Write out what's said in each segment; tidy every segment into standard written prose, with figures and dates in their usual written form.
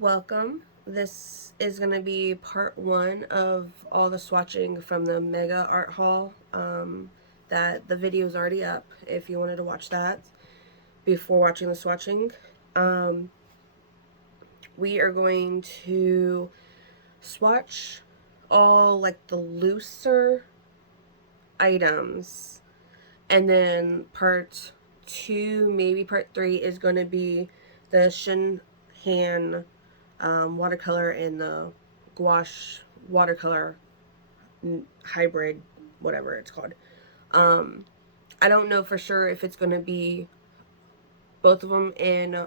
Welcome. This is going to be part one of all the swatching from the Mega Art Haul. That the video is already up if you wanted to watch that before watching the swatching. We are going to swatch all like the looser items, and then part two, maybe part three, is going to be the Shin watercolor and the gouache watercolor hybrid, whatever it's called. I don't know for sure if it's going to be both of them in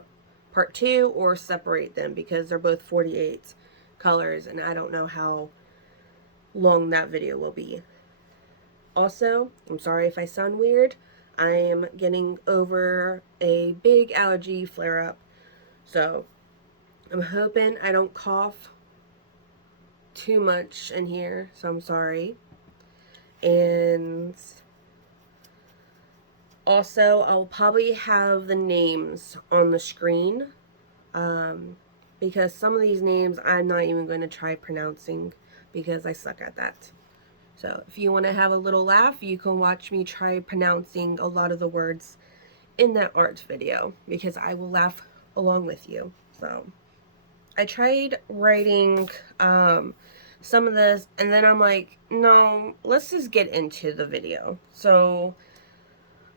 part two or separate them because they're both 48 colors and I don't know how long that video will be. Also, I'm sorry if I sound weird. I am getting over a big allergy flare up, so I'm hoping I don't cough too much in here, so I'm sorry. And also, I'll probably have the names on the screen because some of these names I'm not even going to try pronouncing because I suck at that. So if you want to have a little laugh, you can watch me try pronouncing a lot of the words in that art video because I will laugh along with you. So I tried writing some of this, and then I'm like, no, let's just get into the video. So,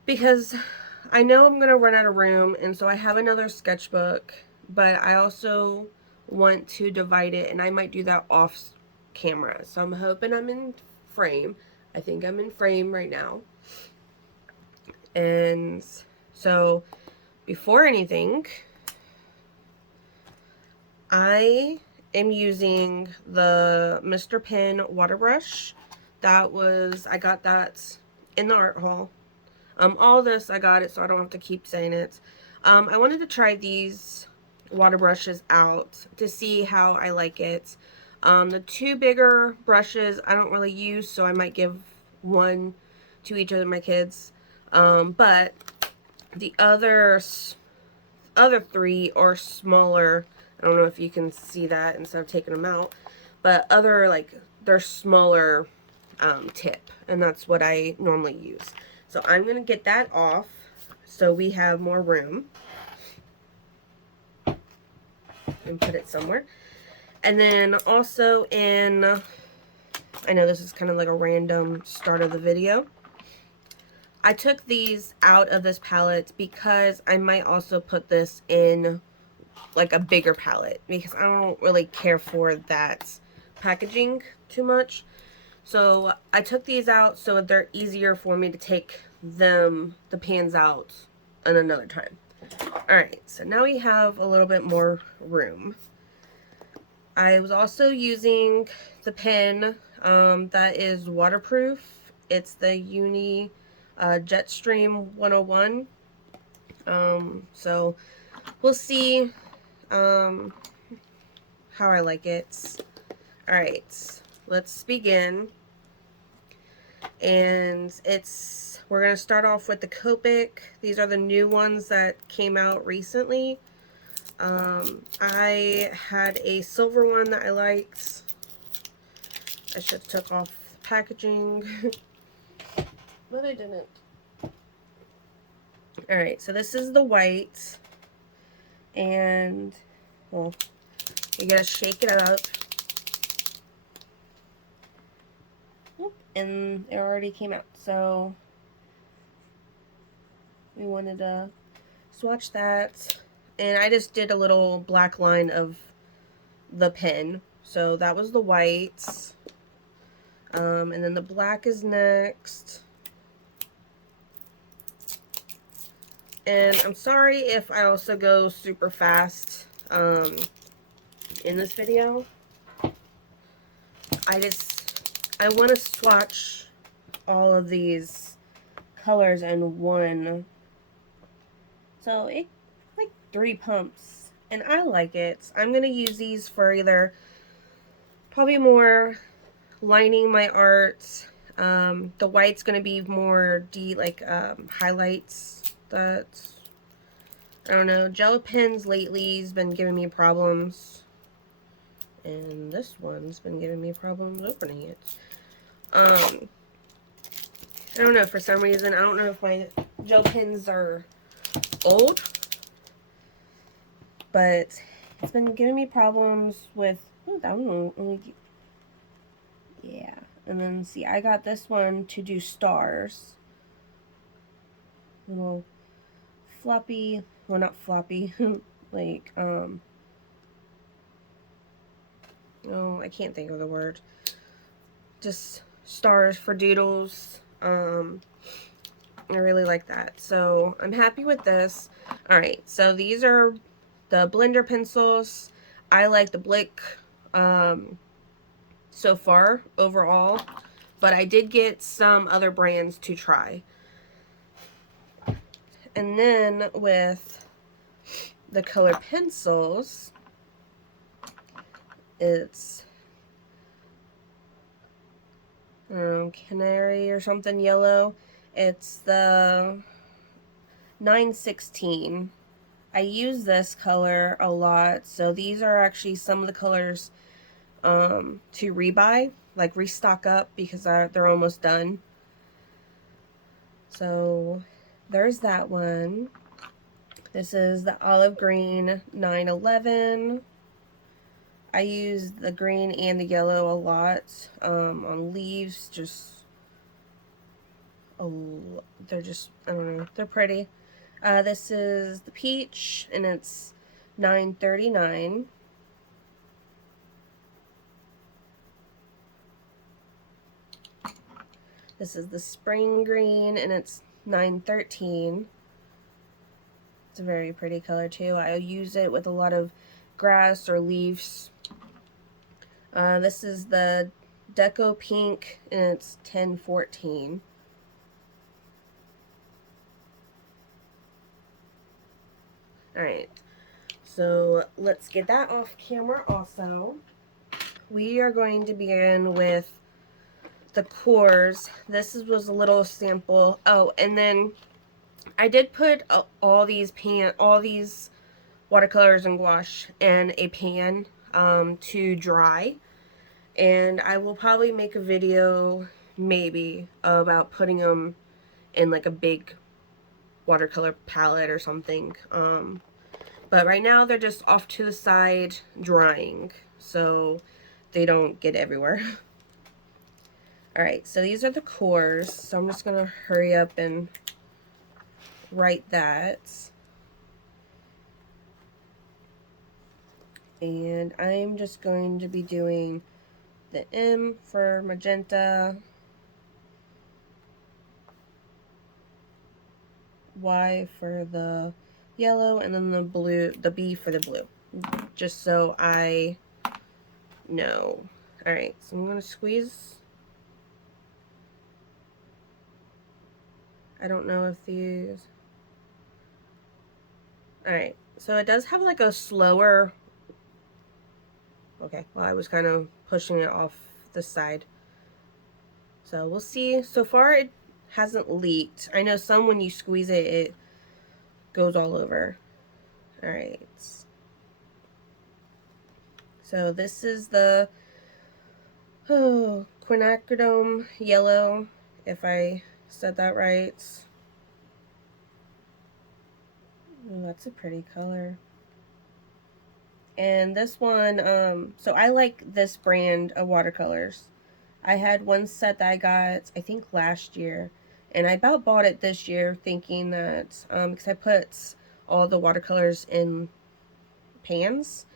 because I know I'm going to run out of room, and so I have another sketchbook, but I also want to divide it, and I might do that off camera. So I'm hoping I'm in frame. I think I'm in frame right now. And so, before anything, I am using the Mr. Pen water brush. I got that in the art haul. All this, I got it so I don't have to keep saying it. I wanted to try these water brushes out to see how I like it. The two bigger brushes I don't really use, so I might give one to each of my kids. But the other three are smaller. I don't know if you can see that instead of taking them out, but they're smaller tip, and that's what I normally use. So I'm going to get that off so we have more room and put it somewhere. And then also I know this is kind of like a random start of the video, I took these out of this palette because I might also put this in like a bigger palette because I don't really care for that packaging too much. So I took these out so they're easier for me to take the pans out in another time. Alright, so now we have a little bit more room. I was also using the pen that is waterproof. It's the Uni Jetstream 101. So we'll see how I like it. Alright, let's begin. And we're going to start off with the Copic. These are the new ones that came out recently. I had a silver one that I liked. I should have took off the packaging, but I didn't. Alright, so this is the white, and, well, you gotta shake it up. And it already came out, so we wanted to swatch that. And I just did a little black line of the pen. So that was the white. And then the black is next. And I'm sorry if I also go super fast in this video. I want to swatch all of these colors in one. So it like 3 pumps, and I like it. I'm going to use these for either probably more lining my art. The white's going to be more highlights that I don't know, gel pens lately has been giving me problems. And this one's been giving me problems opening it. I don't know, for some reason, I don't know if my gel pens are old, but it's been giving me problems with, oh, that one only, yeah. And then, see, I got this one to do stars. Little floppy, well, not floppy, like, oh, I can't think of the word. Just stars for doodles. I really like that. So I'm happy with this. Alright, so these are the blender pencils. I like the Blick so far overall, but I did get some other brands to try. And then with the color pencils, it's canary or something yellow. It's the 916. I use this color a lot, so these are actually some of the colors to rebuy, like restock up, because they're almost done. So there's that one. This is the olive green 911. I use the green and the yellow a lot on leaves. Just, oh, they're just, I don't know, they're pretty. This is the peach, and it's 939. This is the spring green, and it's 913. It's a very pretty color too. I use it with a lot of grass or leaves. This is the Deco Pink, and it's 1014. Alright, so let's get that off camera also. We are going to begin with the cores. This was a little sample. Oh, and then I did put all these watercolors and gouache in a pan to dry, and I will probably make a video maybe about putting them in like a big watercolor palette or something. But right now they're just off to the side drying, so they don't get everywhere. Alright, so these are the cores, so I'm just gonna hurry up and write that. And I'm just going to be doing the M for magenta, Y for the yellow, and then the blue, the B for the blue, just so I know. Alright, so I'm going to squeeze. I don't know if these... Alright, so it does have like a slower... Okay, well, I was kind of pushing it off the side. So we'll see. So far it hasn't leaked. I know some, when you squeeze it, it goes all over. Alright. So this is the quinacridone yellow, if I said that right. Oh, that's a pretty color. And this one, so I like this brand of watercolors. I had one set that I got, I think, last year, and I about bought it this year thinking that, because I put all the watercolors in pans,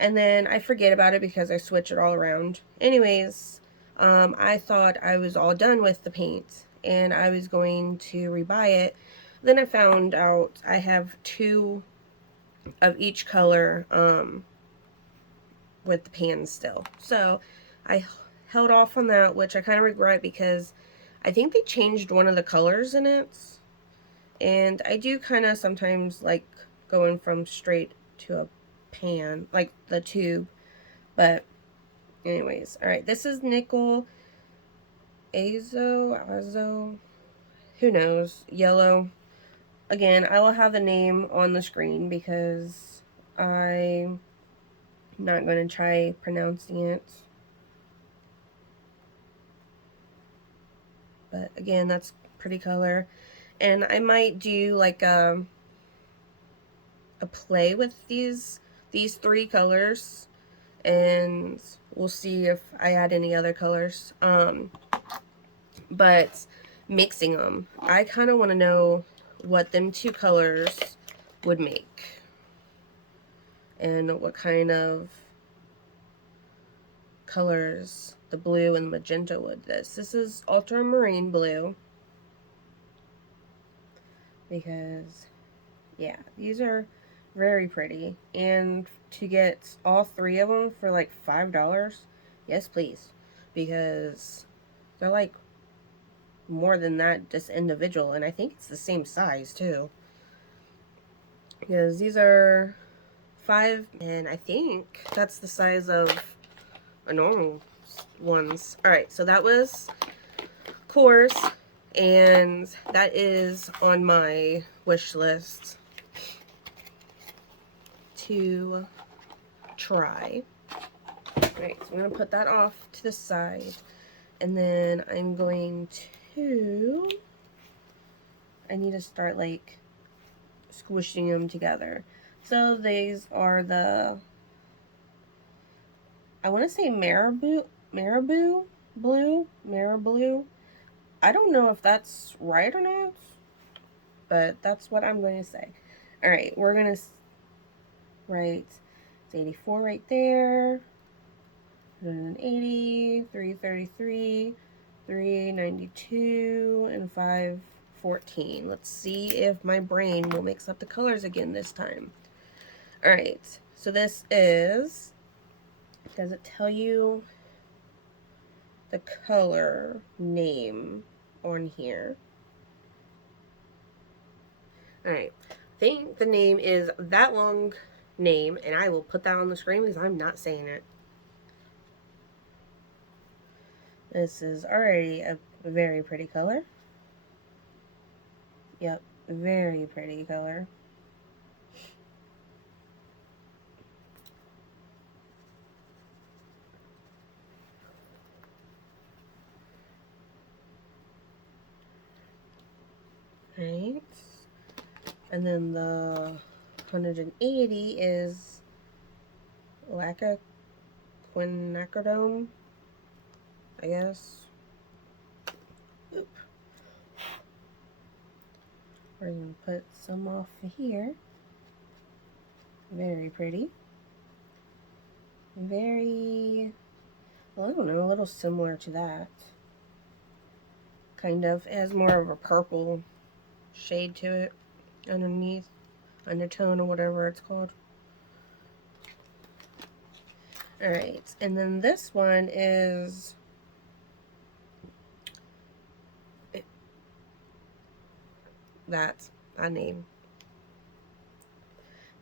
and then I forget about it because I switch it all around. Anyways, I thought I was all done with the paint, and I was going to rebuy it. Then I found out I have 2 of each color with the pans still. So I held off on that, which I kind of regret because I think they changed one of the colors in it. And I do kind of sometimes like going from straight to a pan, like the tube. But anyways, alright, this is nickel, azo, who knows, yellow. again, I will have the name on the screen because I'm not going to try pronouncing it. But again, that's pretty color. And I might do like a play with these three colors, and we'll see if I add any other colors. But mixing them, I kind of want to know what them two colors would make and what kind of colors the blue and magenta would. This is ultramarine blue, because yeah, these are very pretty, and to get all three of them for like $5, yes please, because they're like more than that just individual, and I think it's the same size too, because these are 5, and I think that's the size of a normal ones. All right, so that was Course, and that is on my wish list to try. Alright, so I'm going to put that off to the side, and then I'm going to, I need to start like squishing them together. So these are the, I want to say marabou blue. I don't know if that's right or not, but that's what I'm going to say. Alright, we're going to write, it's 84 right there, 180, 333, 392, and 514. Let's see if my brain will mix up the colors again this time. Alright, so this is, does it tell you the color name on here? Alright, I think the name is that long name, and I will put that on the screen because I'm not saying it. This is already a very pretty color. Yep, very pretty color. Right. And then the 180 is quinacridone, I guess. Oop. We're going to put some off here. Very pretty. Very, well, I don't know, a little similar to that. Kind of. It has more of a purple shade to it underneath, undertone or whatever it's called. Alright, and then this one is that name.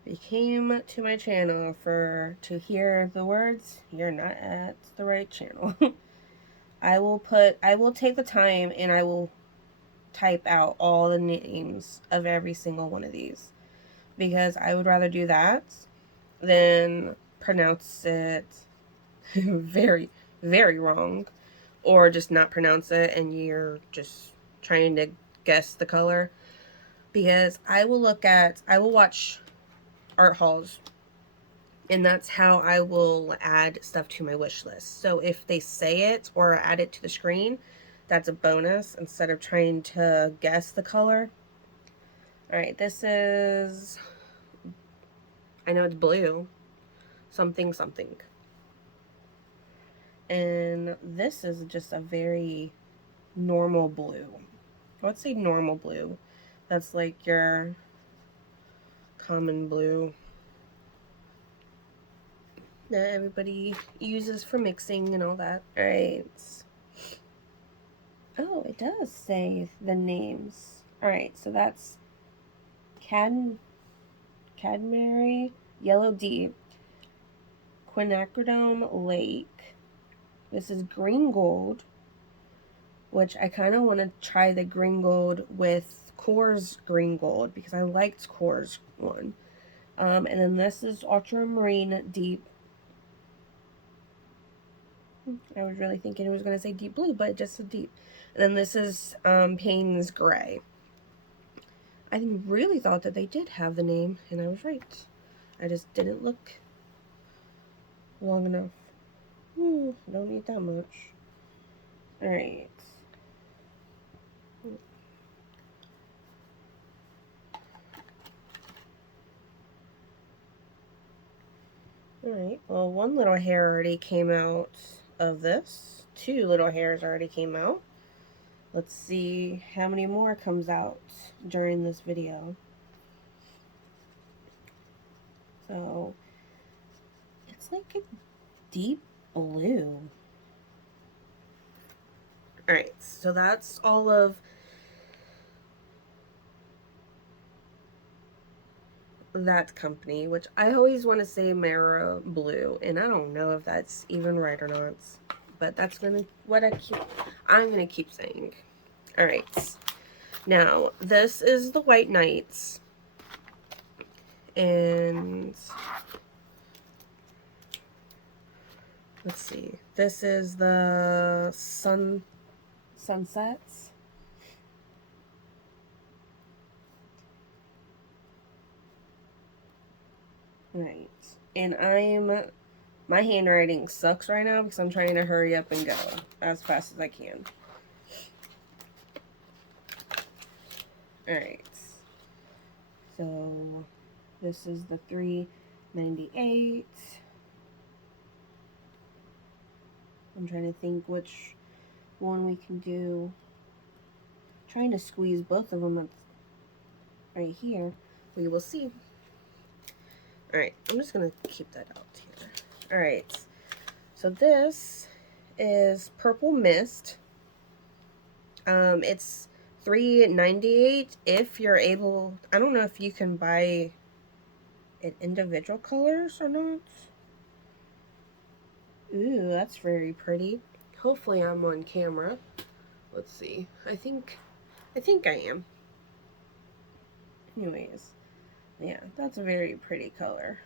If you came to my channel to hear the words, you're not at the right channel. I will take the time and I will type out all the names of every single one of these, because I would rather do that than pronounce it very, very wrong, or just not pronounce it and you're just trying to guess the color. Because I will watch art hauls, and that's how I will add stuff to my wish list. So if they say it or add it to the screen, that's a bonus instead of trying to guess the color. Alright, this is, I know it's blue, something. And this is just a very normal blue. Let's say normal blue. That's like your common blue that everybody uses for mixing and all that. Alright. Oh, it does say the names. Alright, so that's Cadbury, Yellow Deep, Quinacridone Lake. This is Green Gold, which I kind of want to try the Green Gold with Core's Green Gold because I liked Core's one. And then this is Ultramarine Deep. I was really thinking it was going to say Deep Blue, but it just said Deep. And then this is Payne's Gray. I really thought that they did have the name, and I was right. I just didn't look long enough. Don't need that much. Alright. Alright, well, one little hair already came out of this. 2 little hairs already came out. Let's see how many more comes out during this video. So, it's like a deep blue. Alright, so that's all of that company, which I always want to say Mara Blue, and I don't know if that's even right or not, but that's I'm gonna keep saying. All right, now this is the White Knights, and let's see, this is the Sunsets. Right, and my handwriting sucks right now because I'm trying to hurry up and go as fast as I can. Alright, so this is the 398. I'm trying to think which one we can do. I'm trying to squeeze both of them right here. We will see. Alright, I'm just going to keep that out here. Alright, so this is Purple Mist. It's $3.98 if you're able. I don't know if you can buy it individual colors or not. Ooh, that's very pretty. Hopefully I'm on camera. Let's see. I think I am. Anyways, yeah, that's a very pretty color.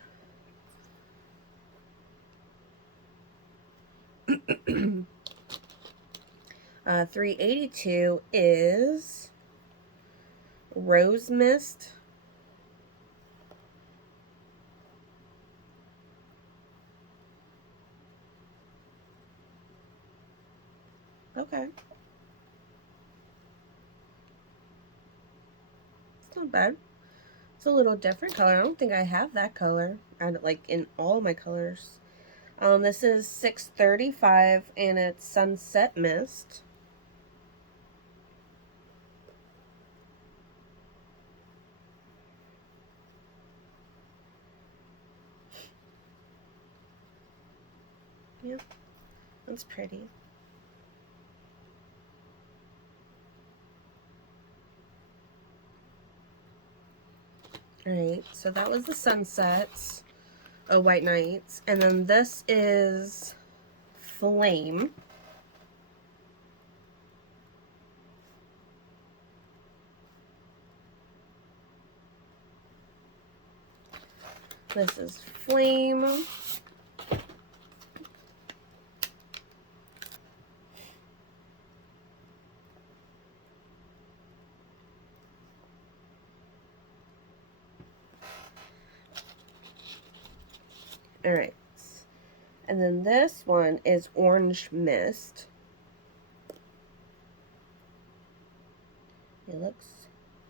$3.82 is Rose Mist. Okay. It's not bad. It's a little different color. I don't think I have that color. Like in all my colors. This is $6.35 and it's Sunset Mist. Yep, that's pretty. Alright, so that was the Sunsets. Oh, White Knights. And then this is Flame. This is Flame. Alright. And then this one is Orange Mist. It looks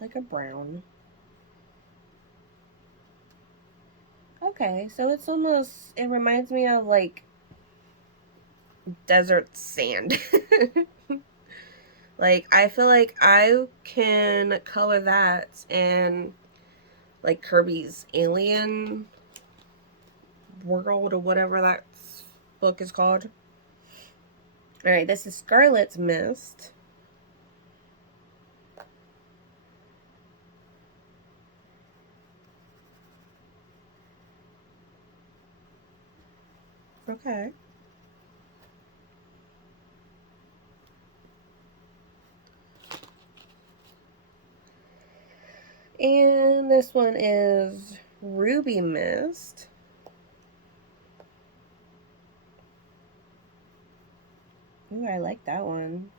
like a brown. Okay, so it's almost, it reminds me of like desert sand. Like, I feel like I can color that and like Kirby's Alien World or whatever that book is called. Alright, this is Scarlet's Mist. Okay. then this one is Ruby Mist. Ooh, I like that one.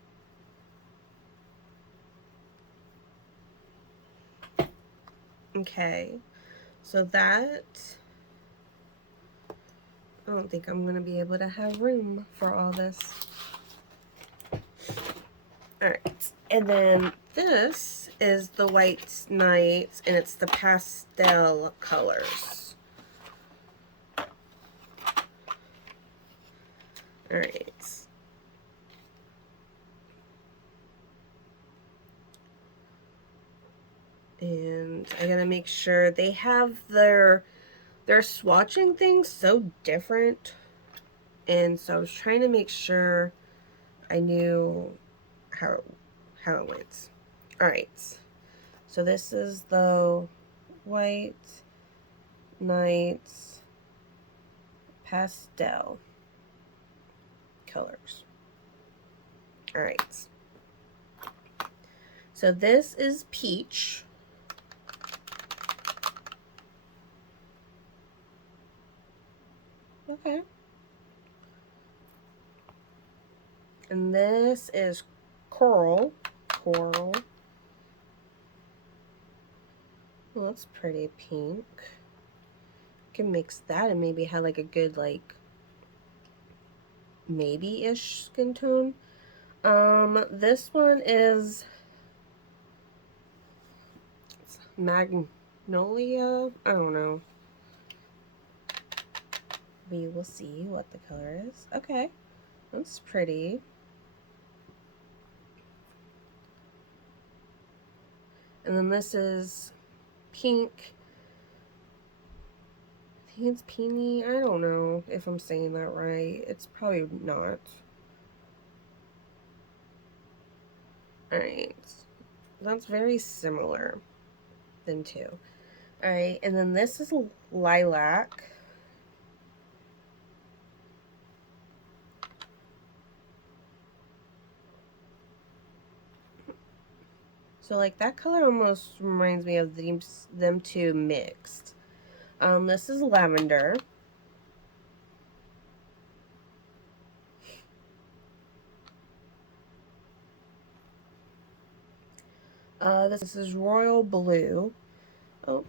Okay, so that, I don't think I'm gonna be able to have room for all this. Alright, and then this is the White Night, and it's the pastel colors. Alright. And I gotta make sure they have their swatching things so different. And so I was trying to make sure I knew how it went. Alright. So this is the White Night pastel colors. Alright. So this is peach. Okay. And this is coral. Coral. Well, that's pretty pink. Can mix that and maybe have like a good like maybe-ish skin tone. This one is Magnolia. I don't know. We will see what the color is. Okay, that's pretty. And then this is pink. I think it's peony. I don't know if I'm saying that right. It's probably not. Alright. That's very similar, them two. Alright, and then this is lilac. So like that color almost reminds me of them two mixed. This is lavender. This is royal blue. Oh.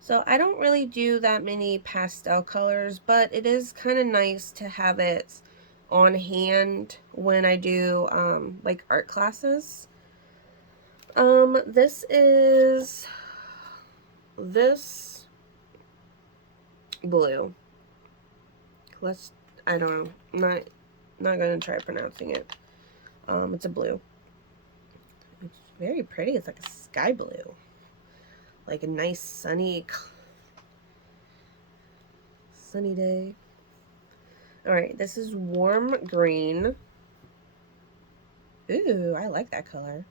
So I don't really do that many pastel colors, but it is kind of nice to have it on hand when I do like art classes. This is this blue. I don't know. Not gonna try pronouncing it. It's a blue. It's very pretty. It's like a sky blue. Like a nice sunny day. Alright, this is warm green. Ooh, I like that color.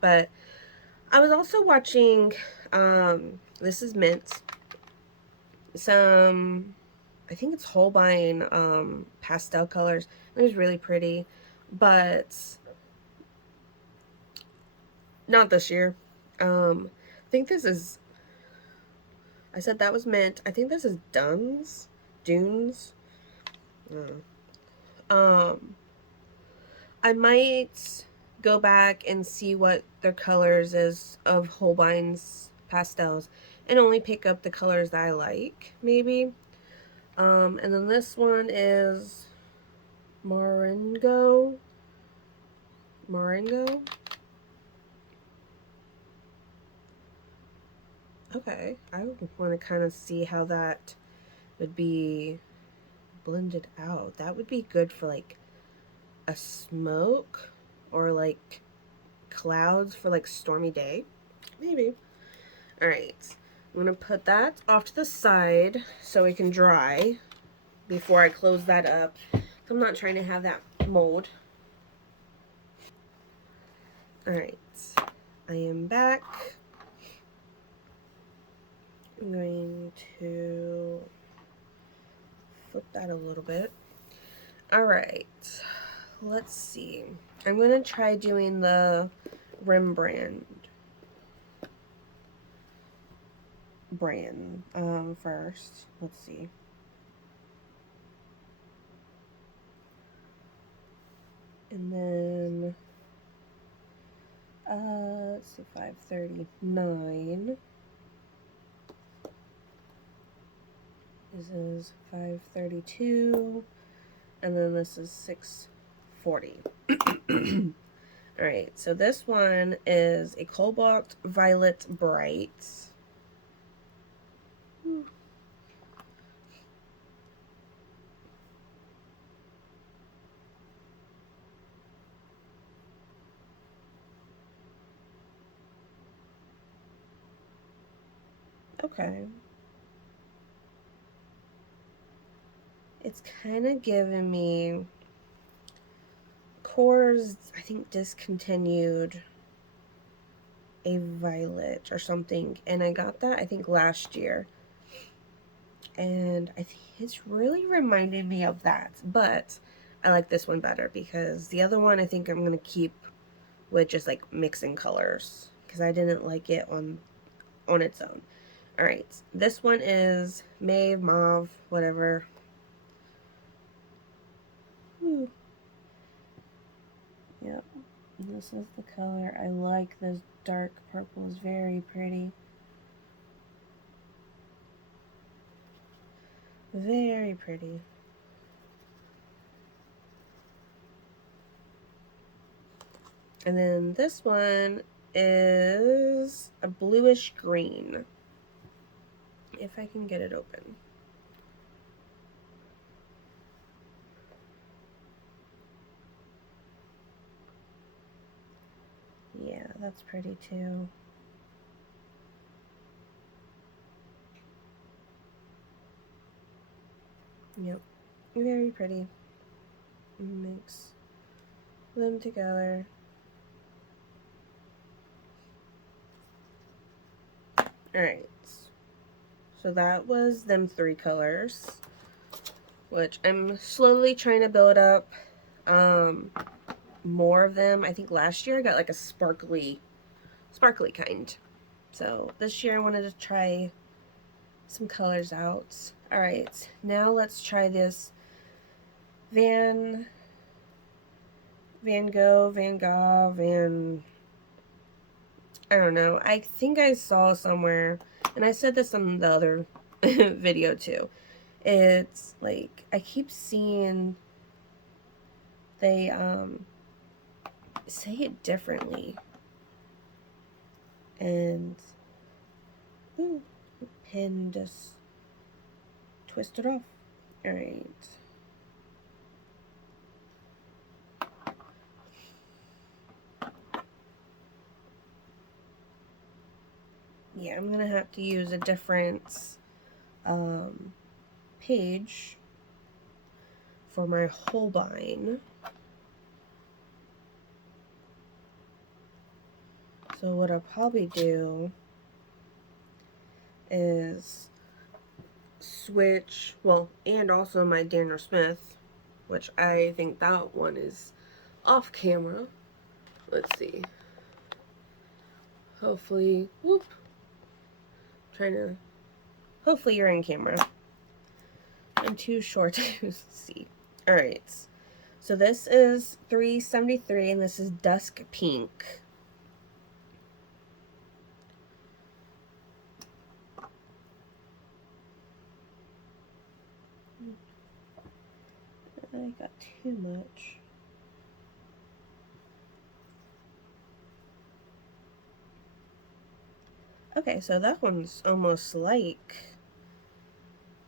But I was also watching, this is mint. Some, I think it's Holbein pastel colors. It was really pretty, but not this year. I think this is, I said that was mint. I think this is Dunes. I might go back and see what their colors is of Holbein's pastels and only pick up the colors that I like, maybe. And then this one is Moringo. Okay, I want to kind of see how that would be blended out. That would be good for like a smoke or like clouds for like stormy day, maybe. All right, I'm gonna put that off to the side so it can dry before I close that up. I'm not trying to have that mold. All right, I am back. I'm going to flip that a little bit. All right, let's see. I'm gonna try doing the Rembrandt brand first. Let's see. And then let's see, 539. This is 532, and then this is 640. All right, so this one is a Cobalt Violet Bright. Okay. It's kind of giving me Coors, I think, discontinued a violet or something, and I got that I think last year, and I think it's really reminding me of that, but I like this one better because the other one I think I'm gonna keep with just like mixing colors because I didn't like it on its own. All right, this one is mauve, whatever. Ooh. Yep, this is the color. I like this dark purple, is very pretty. Very pretty. And then this one is a bluish green. If I can get it open. Yeah, that's pretty too. Yep, very pretty. Mix them together. Alright, so that was them 3 colors, which I'm slowly trying to build up more of them. I think last year I got like a sparkly kind. So this year I wanted to try some colors out. Alright, now let's try this Van Gogh, I don't know. I think I saw somewhere, and I said this in the other video too. It's like I keep seeing they say it differently, and ooh, the pin just twisted off. All right. Yeah, I'm gonna have to use a different page for my Holbein. So what I'll probably do is switch, well, and also my Daniel Smith, which I think that one is off camera. Let's see. Hopefully, whoop. Trying to, hopefully you're in camera. I'm too short to see. All right. So this is 373 and this is Dusk Pink. I got too much. Okay, so that one's almost like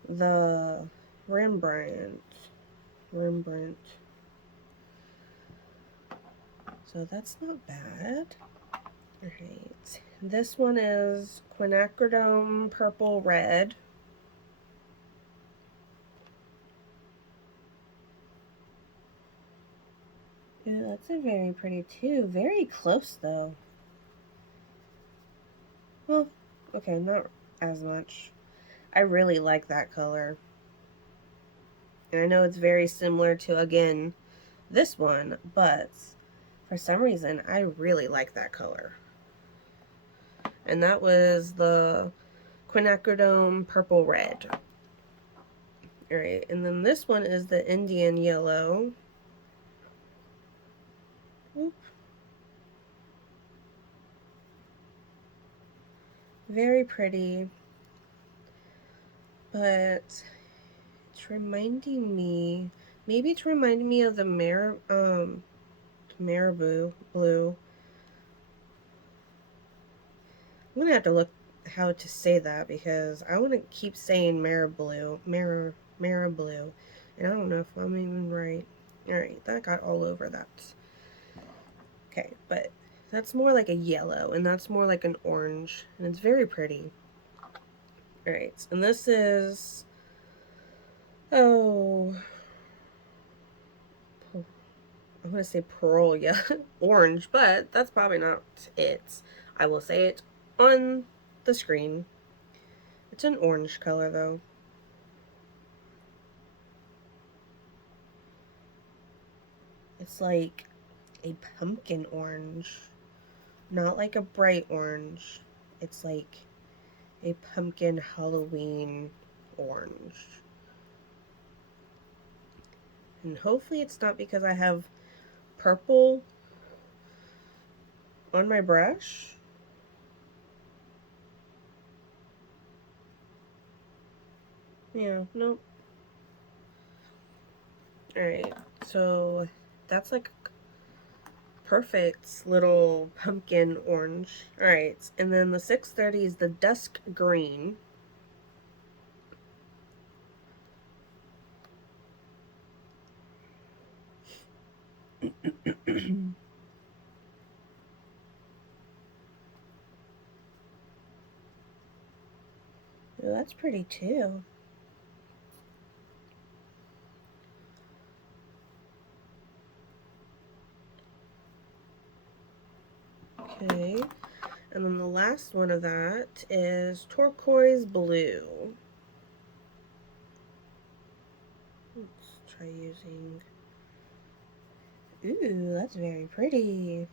the Rembrandt. So that's not bad. Alright. This one is quinacridone purple red. Ooh, that's a very pretty too. Very close though. Well, okay, not as much. I really like that color. And I know it's very similar to, again, this one, but for some reason, I really like that color. And that was the quinacridone purple red. Alright, and then this one is the Indian yellow. Oop. Very pretty. But it's reminding me, maybe it's reminding me of the Marabou blue. I'm gonna have to look how to say that because I want to keep saying Marabou, Marabou, and I don't know if I'm even right. Alright, that got all over that. Okay, but that's more like a yellow, and that's more like an orange, and it's very pretty. Alright, and this is, oh, I'm gonna say pearl, yeah, orange, but that's probably not it. I will say it on the screen. It's an orange color, though. It's like a pumpkin orange, not like a bright orange. It's like a pumpkin Halloween orange. And hopefully it's not because I have purple on my brush. Yeah, nope. Alright, so that's like perfect little pumpkin orange. Alright, and then the 630 is the dusk green. Oh, that's pretty too. Okay, and then the last one of that is turquoise blue. Let's try using... Ooh, that's very pretty.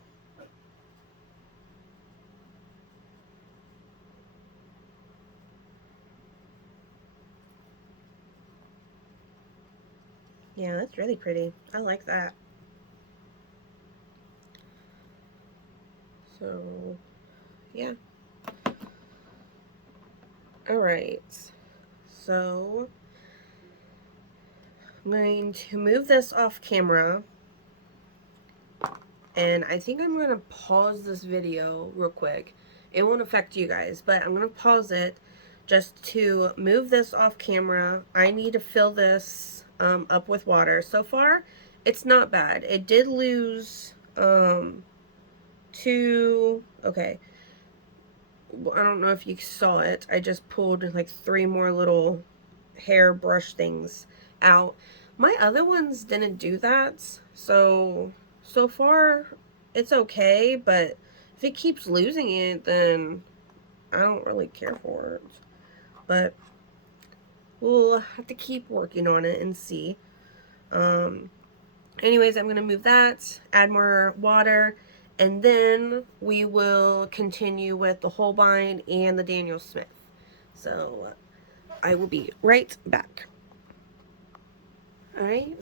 Yeah, that's really pretty. I like that. So, yeah. Alright. So, I'm going to move this off camera. And I think I'm going to pause this video real quick. It won't affect you guys, but I'm going to pause it just to move this off camera. I need to fill this up with water. So far, it's not bad. It did lose two, okay, I don't know if you saw it. I just pulled like 3 more little hair brush things out. My other ones didn't do that, so far it's okay, but if it keeps losing it, then I don't really care for it. But we'll have to keep working on it and see. Anyways, I'm gonna move that, add more water, and then we will continue with the Holbein and the Daniel Smith. So I will be right back. Alright,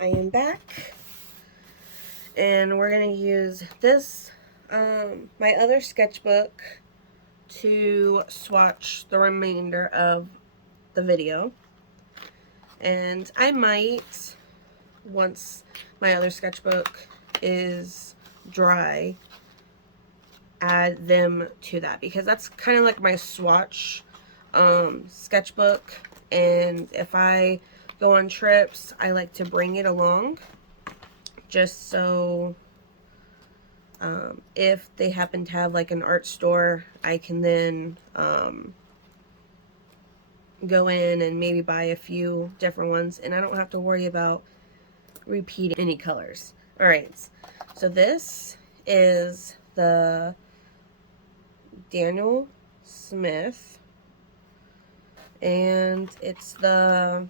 I am back. And we're going to use this, my other sketchbook, to swatch the remainder of the video. And I might, once my other sketchbook is dry, add them to that, because that's kind of like my swatch sketchbook. And if I go on trips, I like to bring it along, just so if they happen to have like an art store, I can then go in and maybe buy a few different ones, and I don't have to worry about repeating any colors. Alright, so this is the Daniel Smith, and it's the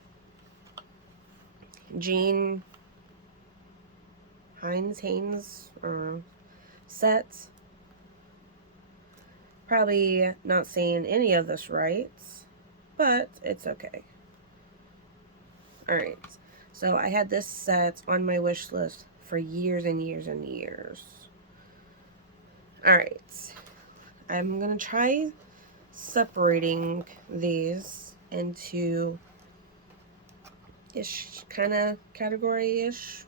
Jean Haynes sets. Probably not saying any of this right, but it's okay. Alright, so I had this set on my wish list for years and years and years. Alright, I'm going to try separating these into ish kind of category-ish.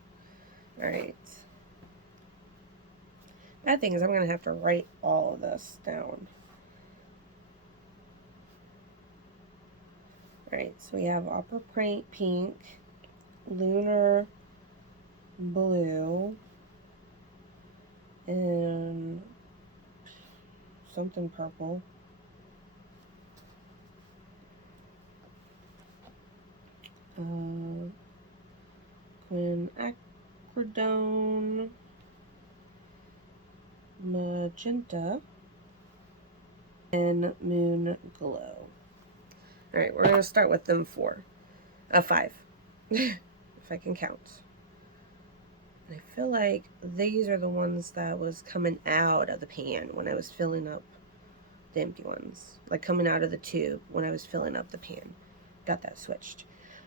Alright. Bad thing is I'm going to have to write all of this down. Alright, so we have Opera Pink, Lunar Blue, and something purple. Quinacridone, Magenta, and Moon Glow. Alright, we're going to start with them 5, if I can count. And I feel like these are the ones that was coming out of the pan when I was filling up the empty ones. Like coming out of the tube when I was filling up the pan. Got that switched.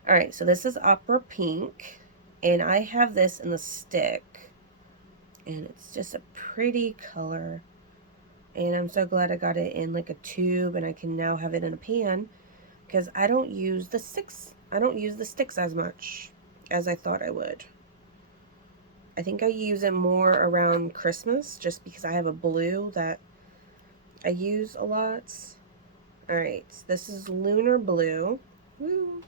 Alright, so this is Opera Pink. And I have this in the stick. And it's just a pretty color. And I'm so glad I got it in like a tube and I can now have it in a pan. Because I don't use the sticks. I don't use the sticks as much as I thought I would. I think I use it more around Christmas just because I have a blue that I use a lot. Alright, this is Lunar Blue. Woo.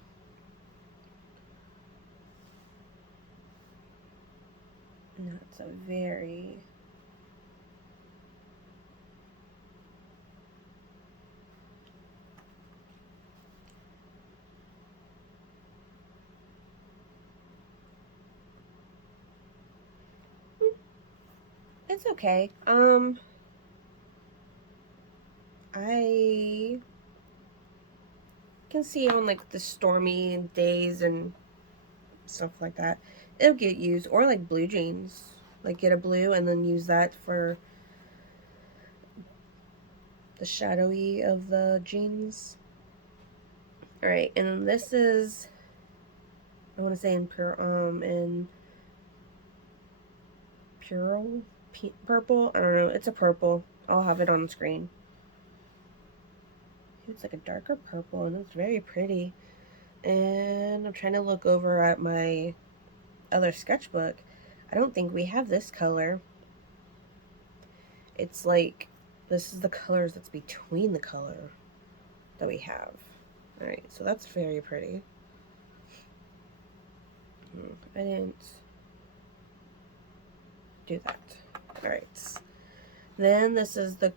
That's a very... It's okay. I can see on like the stormy days and stuff like that, it'll get used. Or like blue jeans. Like get a blue and then use that for the shadowy of the jeans. Alright, and then this is, I want to say in purple. I don't know. It's a purple. I'll have it on the screen. It's like a darker purple and it's very pretty. And I'm trying to look over at my other sketchbook. I don't think we have this color. It's like, this is the colors that's between the color that we have. Alright, so that's very pretty. I didn't do that. Alright. Then this is the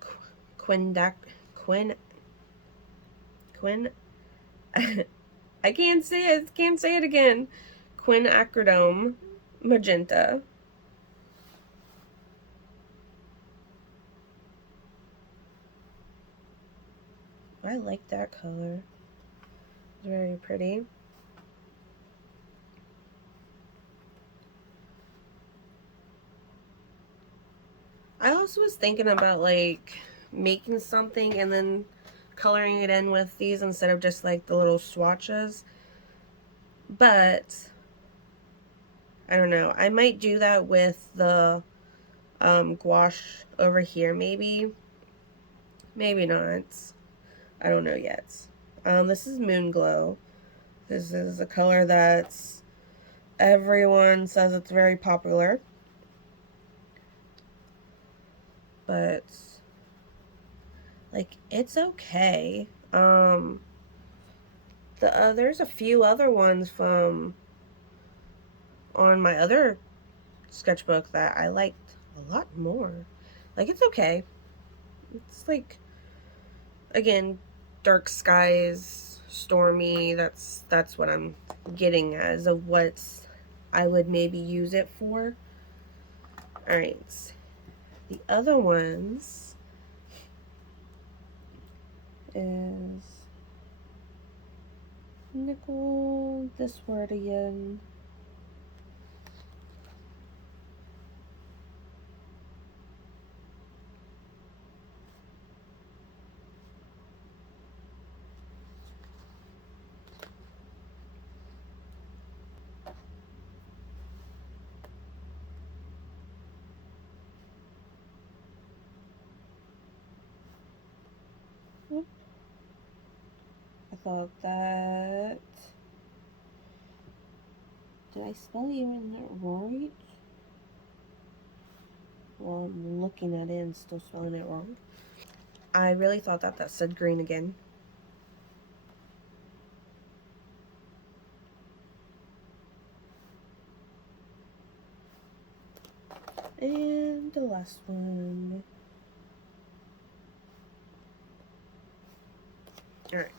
I can't say it. Can't say it again. Quinacridone Magenta. I like that color. It's very pretty. I also was thinking about like making something and then coloring it in with these instead of just like the little swatches. But I don't know. I might do that with the gouache over here maybe. Maybe not. I don't know yet. This is Moon Glow. This is a color that's everyone says it's very popular. But like it's okay. There's a few other ones from on my other sketchbook that I liked a lot more. Like it's okay. It's like, again, dark skies, stormy. That's what I'm getting as of what I would maybe use it for. All right. The other ones is nickel, this word again. thought that... Did I spell even right? Well, I'm looking at it and still spelling it wrong. I really thought that that said green again. And the last one. Alright.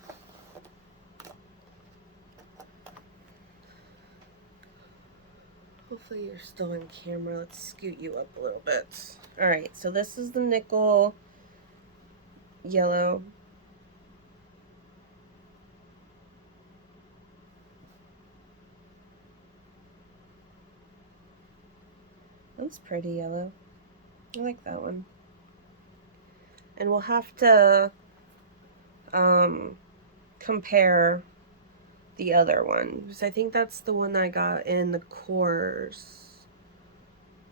Hopefully you're still in camera. Let's scoot you up a little bit. Alright, so this is the nickel yellow. That's pretty yellow. I like that one. And we'll have to compare the other one, because I think that's the one that I got in the course.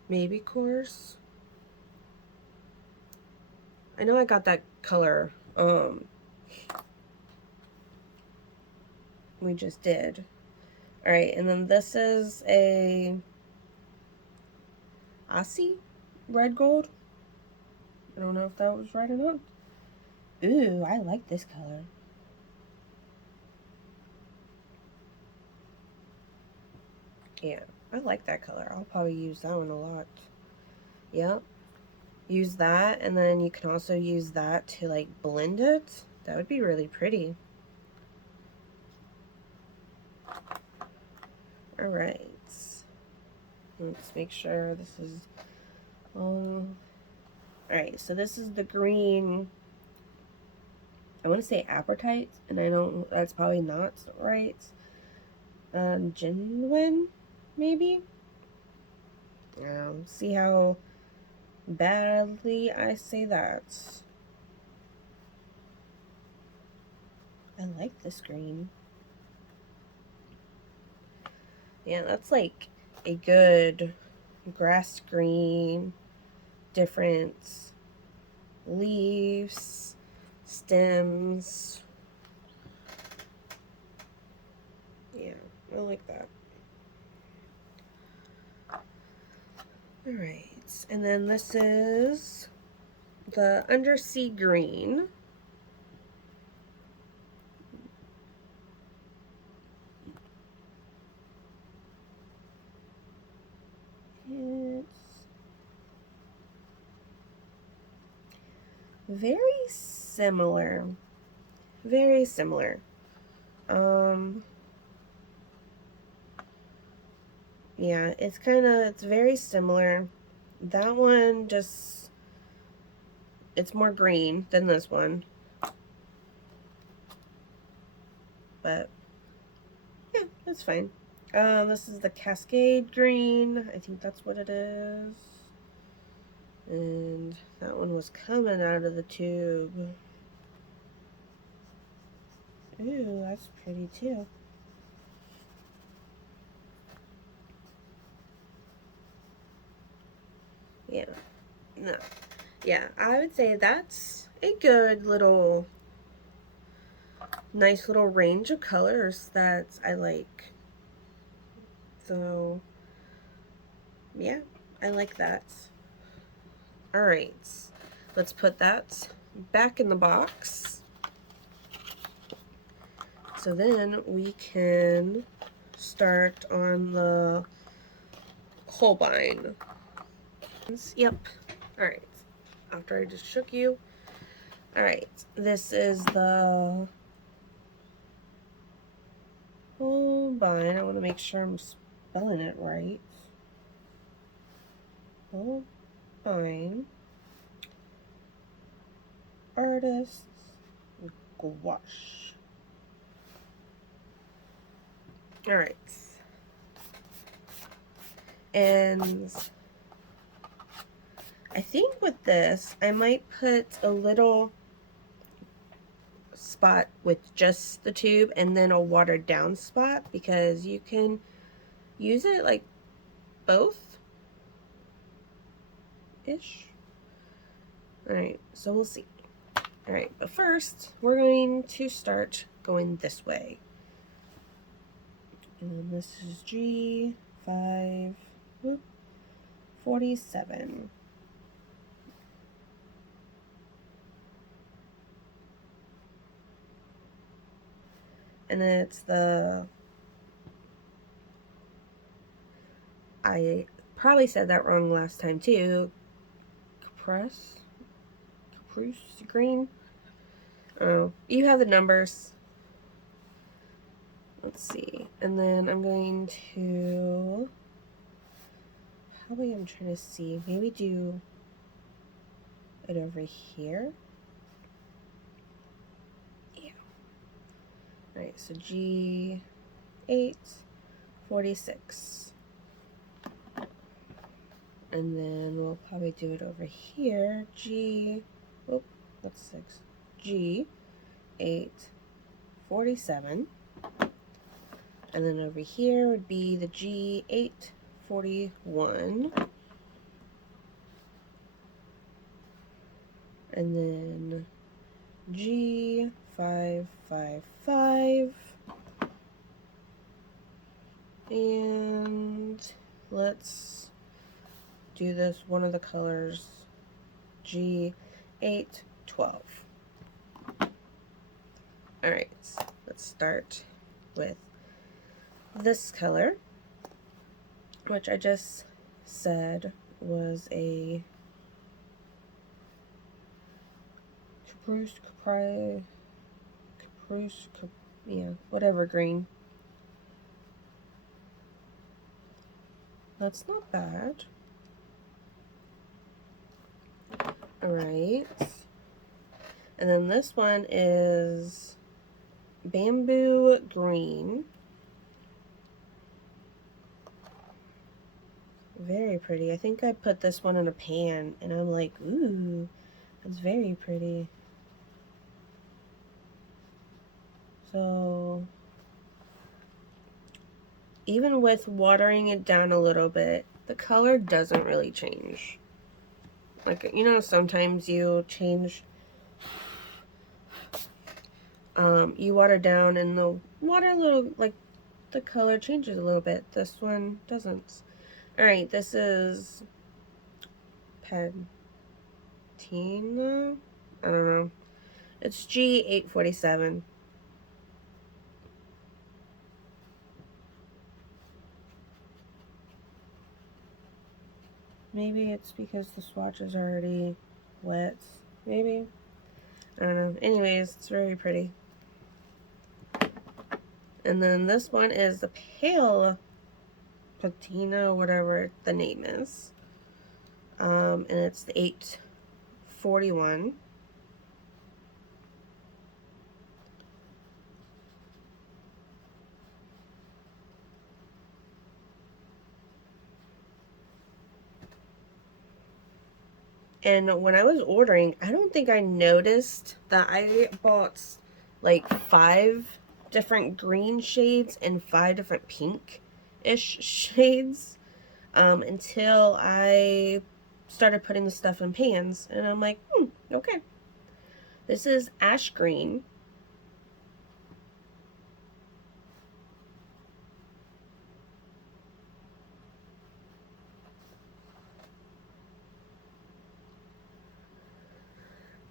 Maybe course? I know I got that color. We just did. Alright, and then this is a Aussie red gold. I don't know if that was right or not. Ooh, I like this color. Yeah, I like that color. I'll probably use that one a lot. Yep. Use that, and then you can also use that to like blend it. That would be really pretty. Alright. Let's make sure this is alright, so this is the green. I want to say apatite, and I don't, that's probably not right. Genuine, maybe? See how badly I say that. I like this green. Yeah, that's like a good grass green, different leaves, stems. Yeah, I like that. Alright, and then this is the undersea green. It's very similar. Very similar. Yeah, it's very similar. That one just, it's more green than this one. But, yeah, that's fine. This is the Cascade green. I think that's what it is. And that one was coming out of the tube. Ooh, that's pretty too. Yeah. No. Yeah, I would say that's a good little, nice little range of colors that I like. So, yeah, I like that. Alright, let's put that back in the box. So then we can start on the Holbein. Yep. Alright. After I just shook you. Alright. This is the Holbein. I want to make sure I'm spelling it right. Holbein Artists Gouache. Alright. And I think with this, I might put a little spot with just the tube and then a watered down spot, because you can use it like both ish. Alright, so we'll see. Alright, but first we're going to start going this way. And this is G5, 47. And it's the, I probably said that wrong last time too, Caprice green. Oh, you have the numbers. Let's see. And then I'm going to, probably I'm trying to see, maybe do it over here. Yeah. Alright, so G8, 46. And then we'll probably do it over here. That's 6. G8, 47. And then over here would be the G8, 41. And then G555. And let's do this one of the colors, G812. Alright, let's start with this color, which I just said was a whatever green. That's not bad. Alright. And then this one is bamboo green. Very pretty. I think I put this one in a pan and I'm like, ooh, that's very pretty. So even with watering it down a little bit, the color doesn't really change. Like, you know, sometimes you change, you water down and the water a little, like, the color changes a little bit. This one doesn't. Alright, this is Patina? I don't know. It's G847. Maybe it's because the swatch is already wet. Maybe. I don't know. Anyways, it's very pretty. And then this one is the pale patina, whatever the name is. And it's the 841. And when I was ordering, I don't think I noticed that I bought like 5 different green shades and 5 different pink-ish shades until I started putting the stuff in pans. And I'm like, okay. This is ash green.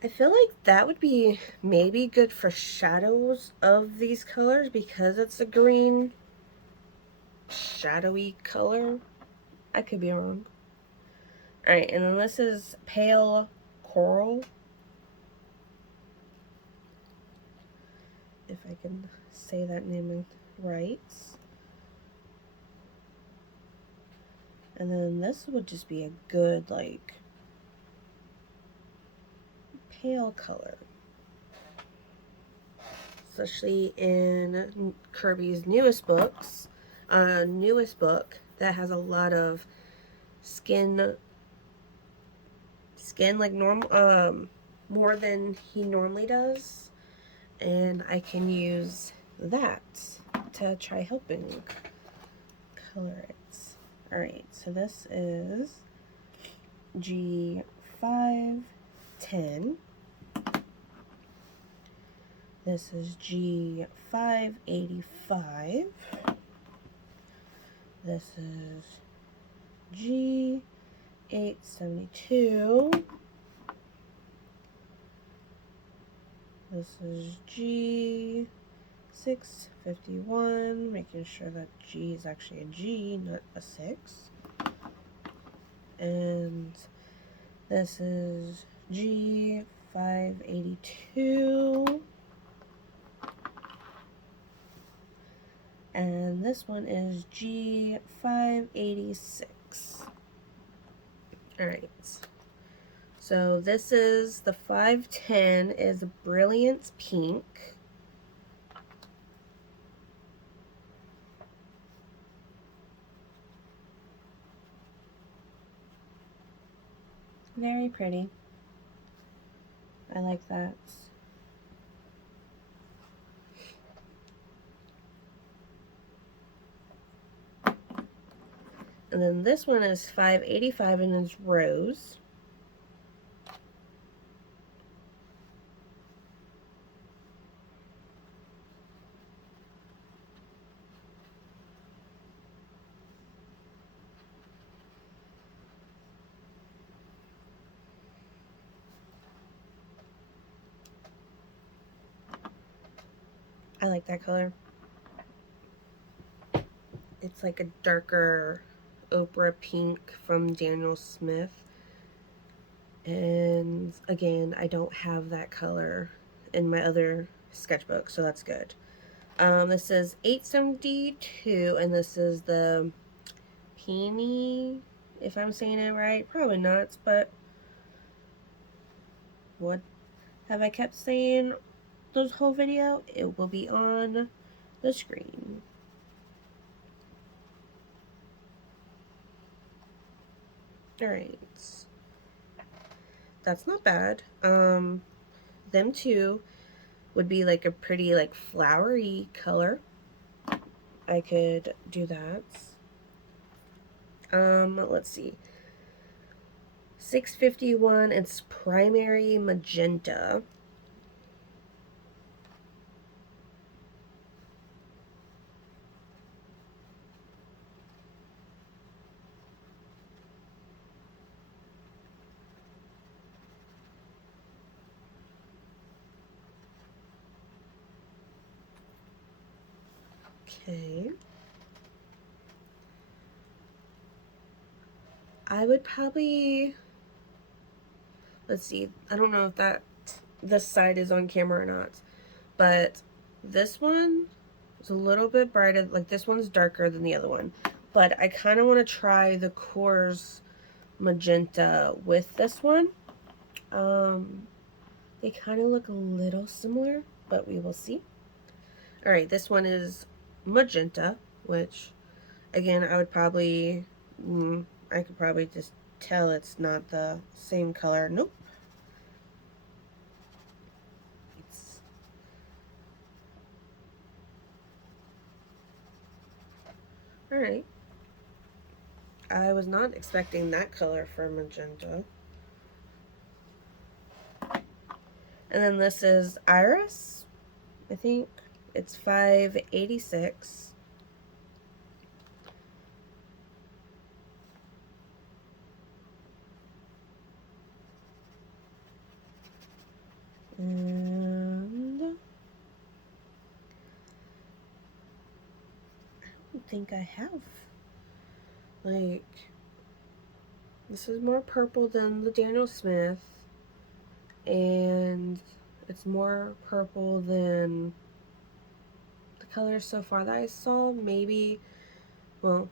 I feel like that would be maybe good for shadows of these colors because it's a green shadowy color. I could be wrong. Alright, and then this is pale coral. If I can say that name right. And then this would just be a good, like, pale color. Especially in Kirby's newest book that has a lot of skin like normal, more than he normally does. And I can use that to try helping color it. Alright, so this is G510. This is G585. This is G872. This is G651, making sure that G is actually a G, not a 6. And this is G582. And this one is G586. Alright. So this is the 510 is Brilliant Pink. Very pretty. I like that. And then this one is 585 and it's Rose. I like that color. It's like a darker Oprah pink from Daniel Smith. And again, I don't have that color in my other sketchbook, so that's good. This is 872, and this is the Peony, if I'm saying it right. Probably not, but what have I kept saying this whole video? It will be on the screen. Alright. That's not bad. Them two would be like a pretty like flowery color. I could do that. Let's see. 651, it's Primary Magenta. Okay. I would probably, let's see, I don't know if this side is on camera or not, but this one is a little bit brighter, like this one's darker than the other one, but I kind of want to try the Coors Magenta with this one. They kind of look a little similar, but we will see. Alright, this one is Magenta, which, again, I would probably, I could probably just tell it's not the same color. Nope. Alright. I was not expecting that color for Magenta. And then this is Iris, I think. It's 586. And I don't think I have. Like, this is more purple than the Daniel Smith. And it's more purple than the colors so far that I saw. Maybe, well,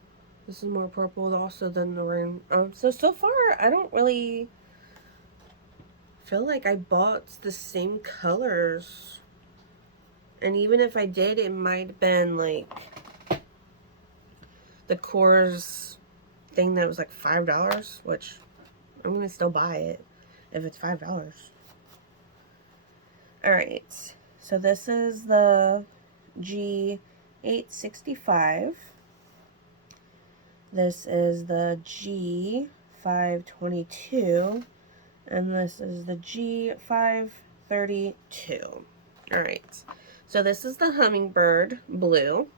this is more purple also than the ring. So far, I don't really feel like I bought the same colors. And even if I did, it might have been like the Coors thing that was like $5, which I'm gonna still buy it if it's $5. Alright, so this is the G865. This is the G522. And this is the G532. Alright, so this is the hummingbird blue.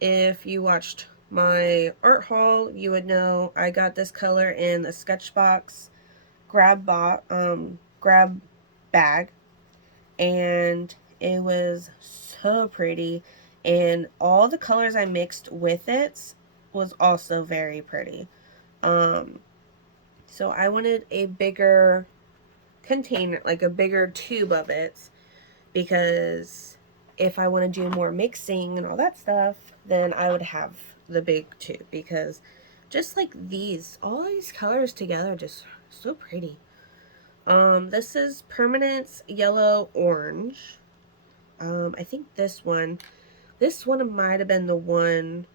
If you watched my art haul, you would know I got this color in the Sketchbox grab bag, and it was so pretty, and all the colors I mixed with it was also very pretty. So I wanted a bigger container, like a bigger tube of it, because if I want to do more mixing and all that stuff, then I would have the big tube, because just like these, all these colors together, just so pretty. This is Permanence Yellow Orange. I think this one might have been the one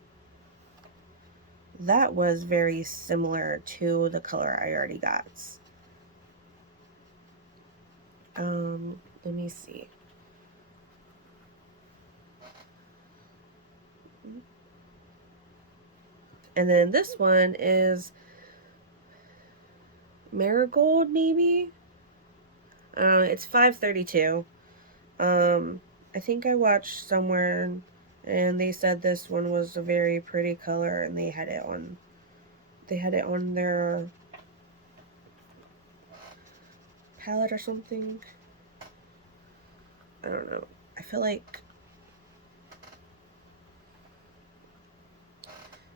that was very similar to the color I already got. Let me see. And then this one is Marigold, maybe? It's 532. I think I watched somewhere and they said this one was a very pretty color, and they had it on their palette or something. I don't know. I feel like,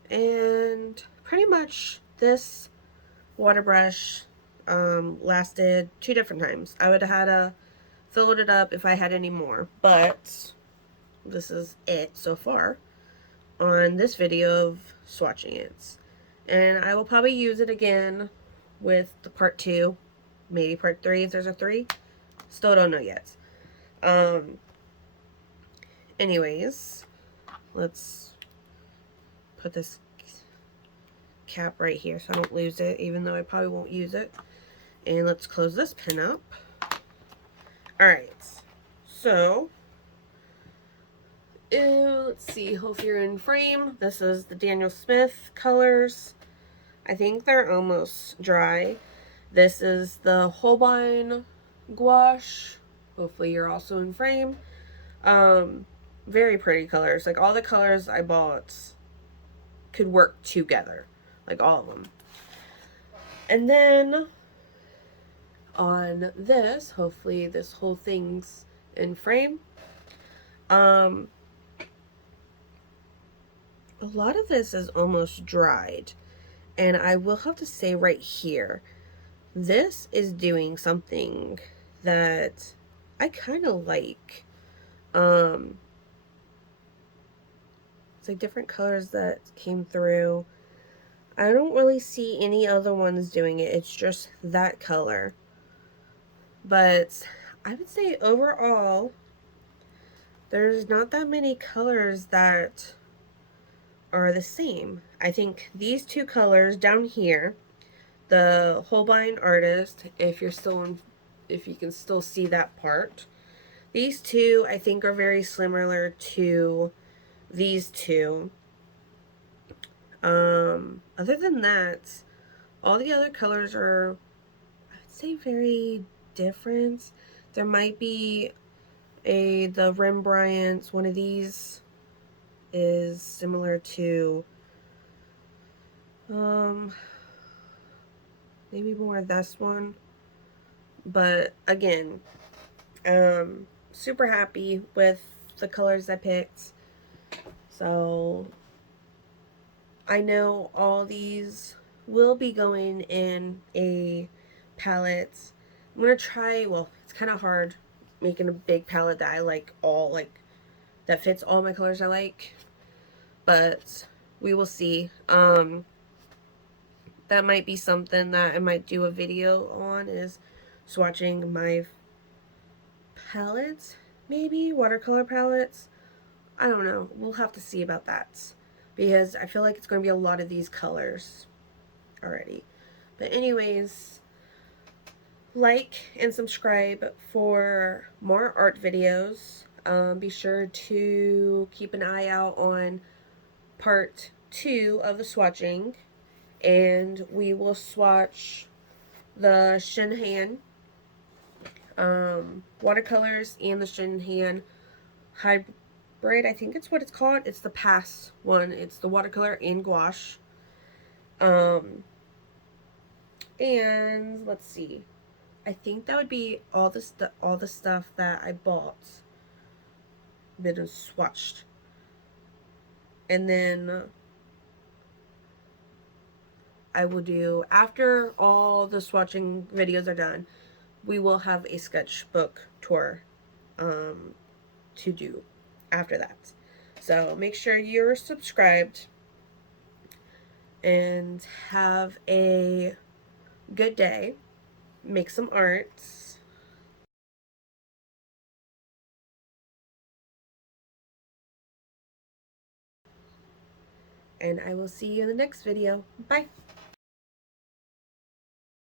and pretty much this water brush lasted 2 different times. I would have had to fill it up if I had any more, but this is it so far on this video of swatching it. And I will probably use it again with the part 2, maybe part 3 if there's a 3. Still don't know yet. Anyways, let's put this cap right here so I don't lose it, even though I probably won't use it. And let's close this pin up. Alright, so let's see, hope you're in frame. This is the Daniel Smith colors. I think they're almost dry. This is the Holbein gouache. Hopefully you're also in frame. Very pretty colors. Like, all the colors I bought could work together. Like, all of them. And then on this, hopefully this whole thing's in frame. A lot of this is almost dried. And I will have to say right here, this is doing something that I kind of like. It's like different colors that came through. I don't really see any other ones doing it. It's just that color. But I would say overall, there's not that many colors that are the same. I think these 2 colors down here, the Holbein Artist, if you can still see that part, these 2 I think are very similar to these 2. Other than that, all the other colors are, I'd say, very different. There might be the Rembrandts. One of these is similar to maybe more this one. But again, super happy with the colors I picked. So I know all these will be going in a palette. I'm gonna try, well, it's kind of hard making a big palette that I like that fits all my colors I like, but we will see. That might be something that I might do a video on, is swatching my palettes, maybe watercolor palettes. I don't know, we'll have to see about that, because I feel like it's going to be a lot of these colors already. But anyways, like and subscribe for more art videos. Be sure to keep an eye out on part 2 of the swatching, and we will swatch the Shin Han watercolors and the Shin Hand hybrid. I think it's what it's called. It's the pass one. It's the watercolor and gouache. Um, and let's see. I think that would be all the stuff that I bought, been swatched, and then I will do, after all the swatching videos are done, we will have a sketchbook tour um, to do after that. So make sure you're subscribed and have a good day. Make some arts. And I will see you in the next video. Bye.